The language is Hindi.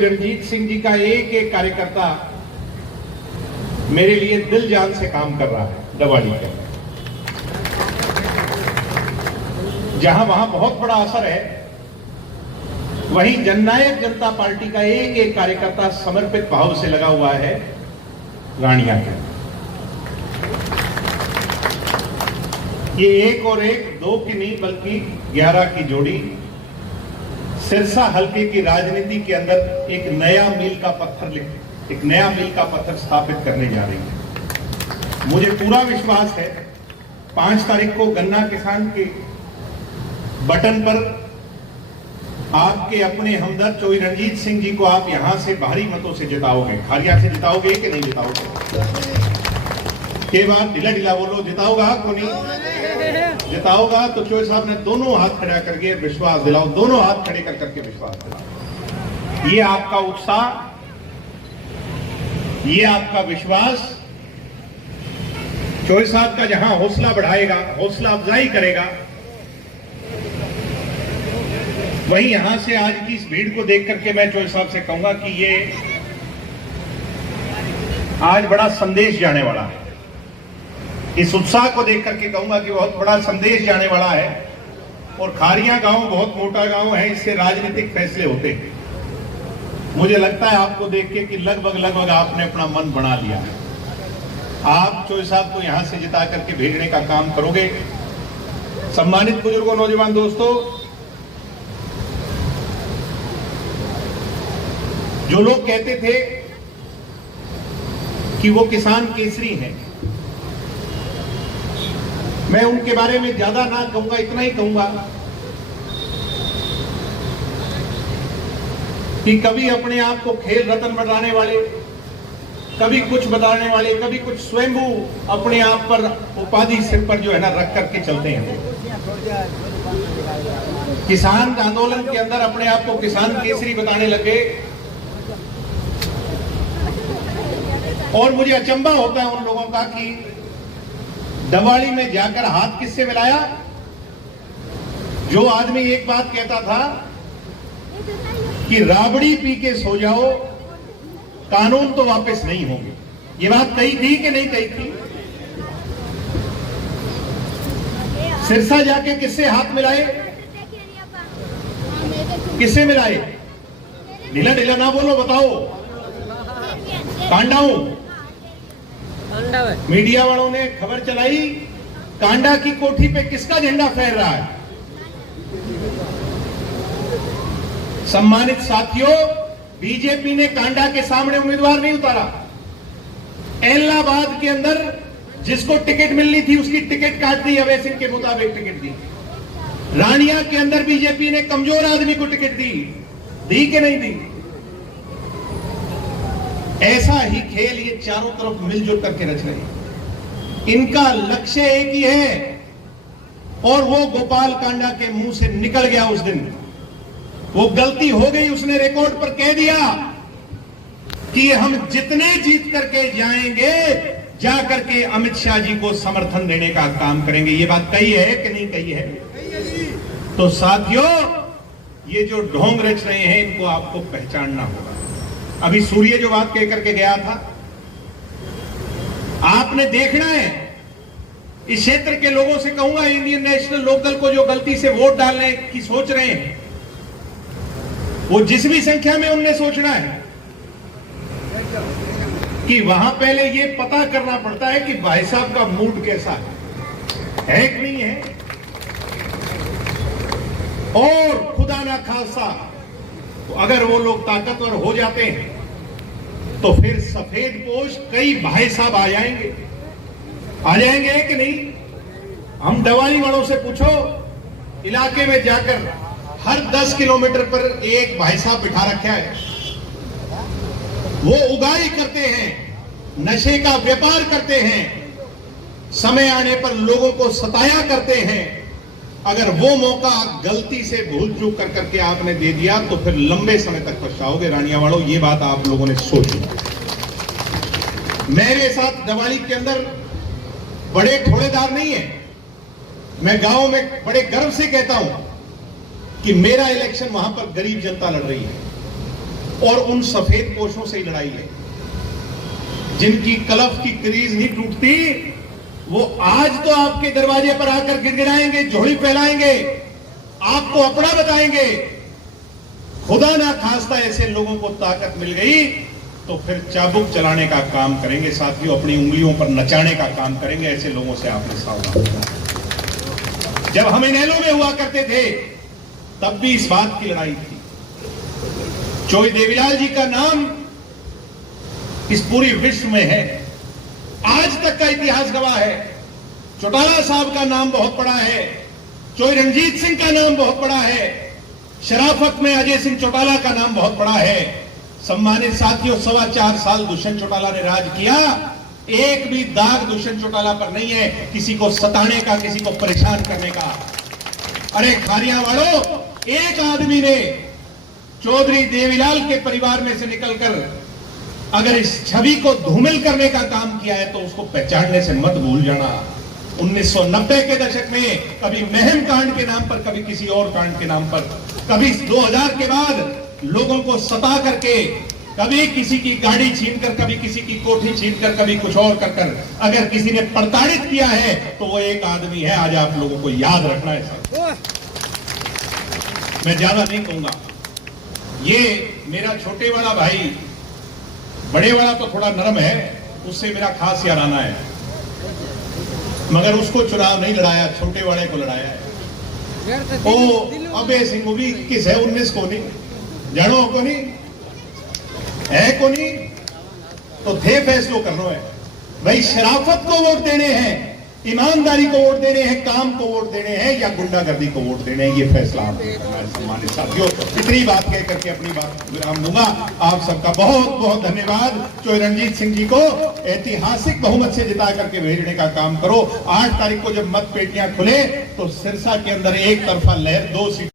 रणजीत सिंह जी का एक एक कार्यकर्ता मेरे लिए दिल जान से काम कर रहा है दवाड़ी के। जहां वहां बहुत बड़ा असर है, वहीं जननायक जनता पार्टी का एक एक कार्यकर्ता समर्पित भाव से लगा हुआ है रानिया के। ये एक और एक दो की नहीं बल्कि 11 की जोड़ी सिरसा हल्के की राजनीति के अंदर एक नया मील का पत्थर स्थापित करने जा रही है। मुझे पूरा विश्वास है 5 तारीख को गन्ना किसान के बटन पर आपके अपने हमदर्द चौधरी रणजीत सिंह जी को आप यहां से भारी मतों से जिताओगे। खारिया से जिताओगे कि नहीं जिताओगे? के बाद ढीला ढीला बोलो, जिताओगा को नहीं जिताओगा? तो चौधरी साहब ने दोनों हाथ खड़ा करके विश्वास दिलाओ, दोनों हाथ खड़े कर करके विश्वास दिलाओ। ये आपका उत्साह, ये आपका विश्वास चौधरी साहब का जहां हौसला बढ़ाएगा, हौसला अफजाई करेगा, वहीं यहां से आज की इस भीड़ को देख करके मैं चौधरी साहब से कहूंगा कि ये आज बड़ा संदेश जाने वाला है। इस उत्साह को देख करके कहूंगा कि बहुत बड़ा संदेश जाने वाला है। और खारिया गांव बहुत मोटा गांव है, इससे राजनीतिक फैसले होते हैं। मुझे लगता है आपको देख के कि लगभग आपने अपना मन बना लिया है। आप चौधरी साहब को यहां से जिता करके भेजने का काम करोगे। सम्मानित बुजुर्गों, नौजवान दोस्तों, जो लोग कहते थे कि वो किसान केसरी हैं, मैं उनके बारे में ज्यादा ना कहूंगा, इतना ही कहूंगा कि कभी अपने आप को खेल रत्न बताने वाले, कभी कुछ बताने वाले, कभी कुछ स्वयंभू अपने आप पर उपाधि सिर पर जो है ना रख करके चलते हैं। किसान आंदोलन के अंदर अपने आप को किसान केसरी बताने लगे। और मुझे अचंभा होता है उन लोगों का कि दवाड़ी में जाकर हाथ किससे मिलाया? जो आदमी एक बात कहता था कि राबड़ी पी के सो जाओ, कानून तो वापस नहीं होंगे। ये बात कही थी कि नहीं कही थी? सिरसा जाके किससे हाथ मिलाए? किससे मिलाए? ढीला ढीला ना बोलो, बताओ। कांडा मीडिया वालों ने खबर चलाई, कांडा की कोठी पे किसका झंडा फहर रहा है? सम्मानित साथियों, बीजेपी ने कांडा के सामने उम्मीदवार नहीं उतारा। इलाहाबाद के अंदर जिसको टिकट मिलनी थी उसकी टिकट काट दी, अवैध सिंह के मुताबिक टिकट दी। रानिया के अंदर बीजेपी ने कमजोर आदमी को टिकट दी कि नहीं दी? ऐसा ही खेल ये चारों तरफ मिलजुल करके रच रहे हैं। इनका लक्ष्य एक ही है, और वो गोपाल कांडा के मुंह से निकल गया उस दिन। वो गलती हो गई, उसने रिकॉर्ड पर कह दिया कि हम जितने जीत करके जाएंगे, जा करके अमित शाह जी को समर्थन देने का काम करेंगे। ये बात कही है कि नहीं कही है? तो साथियों, ये जो ढोंग रच रहे हैं, इनको आपको पहचानना होगा। अभी सूर्य जो बात कह करके गया था, आपने देखना है। इस क्षेत्र के लोगों से कहूंगा, इंडियन नेशनल लोकल को जो गलती से वोट डालने की सोच रहे हैं, वो जिस भी संख्या में उनने सोचना है कि वहां पहले ये पता करना पड़ता है कि भाई साहब का मूड कैसा है कि नहीं है। और खुदा ना खासा, तो अगर वो लोग ताकतवर हो जाते हैं तो फिर सफेद पोश कई भाई साहब आ जाएंगे कि नहीं? हम दवाड़ी वालों से पूछो, इलाके में जाकर हर 10 किलोमीटर पर एक भाई साहब बिठा रखा है। वो उगाई करते हैं, नशे का व्यापार करते हैं, समय आने पर लोगों को सताया करते हैं। अगर वो मौका गलती से भूल चूक कर करके आपने दे दिया तो फिर लंबे समय तक पछताओगे। रानिया वालों, ये बात आप लोगों ने सोची। मेरे साथ दवाड़ी के अंदर बड़े ठोड़ेदार नहीं है। मैं गांव में बड़े गर्व से कहता हूं कि मेरा इलेक्शन वहां पर गरीब जनता लड़ रही है। और उन सफेद पोशों से ही लड़ाई है जिनकी कलफ की क्रीज नहीं टूटती। वो आज तो आपके दरवाजे पर आकर गिड़गिड़ाएंगे, झोली फैलाएंगे, आपको अपना बताएंगे। खुदा ना खास्ता ऐसे लोगों को ताकत मिल गई तो फिर चाबुक चलाने का काम करेंगे साथियों, अपनी उंगलियों पर नचाने का काम करेंगे। ऐसे लोगों से आपने सावधान रहना। जब हम इनेलो में हुआ करते थे तब भी इस बात की लड़ाई थी। चोई देवीलाल जी का नाम इस पूरी विश्व में है, आज तक का इतिहास गवाह है। चौटाला साहब का नाम बहुत बड़ा है, चोई रंजीत सिंह का नाम बहुत बड़ा है, शराफत में अजय सिंह चौटाला का नाम बहुत बड़ा है। सम्मानित साथियों, 4.25 साल दुष्यंत चौटाला ने राज किया, एक भी दाग दुष्यंत चौटाला पर नहीं है किसी को सताने का, किसी को परेशान करने का। अरे खारियां वालों, एक आदमी ने चौधरी देवीलाल के परिवार में से निकलकर अगर इस छवि को धूमिल करने का काम किया है तो उसको पहचानने से मत भूल जाना। 1990 के दशक में कभी महम कांड के नाम पर, कभी किसी और कांड के नाम पर, कभी 2000 के बाद लोगों को सता करके, कभी किसी की गाड़ी छीनकर, कभी किसी की कोठी छीनकर, कभी कुछ और कर अगर किसी ने प्रताड़ित किया है तो वो एक आदमी है। आज आप लोगों को याद रखना है सर। मैं ज्यादा नहीं कहूंगा। ये मेरा छोटे वाला भाई, बड़े वाला तो थोड़ा नरम है, उससे मेरा खास याराना है, मगर उसको चुनाव नहीं लड़ाया, छोटे वाले को लड़ाया है। ओ अबे सिंह वो भी 21 है, 19 को नहीं जानो को नहीं है को नहीं तो थे फैसलो करना है भाई। शराफत को वोट देने हैं, ईमानदारी को वोट देने हैं, काम को वोट देने हैं या गुंडागर्दी को वोट देने हैं, ये फैसला आपको करना है। सम्मानित साथियों, इतनी बात कह करके अपनी बात विराम दूंगा। आप सबका बहुत बहुत धन्यवाद। चोई रंजीत सिंह जी को ऐतिहासिक बहुमत से जिता करके भेजने का काम करो। 8 तारीख को जब मत पेटियां खुले तो सिरसा के अंदर एक तरफा लहर 2 सीट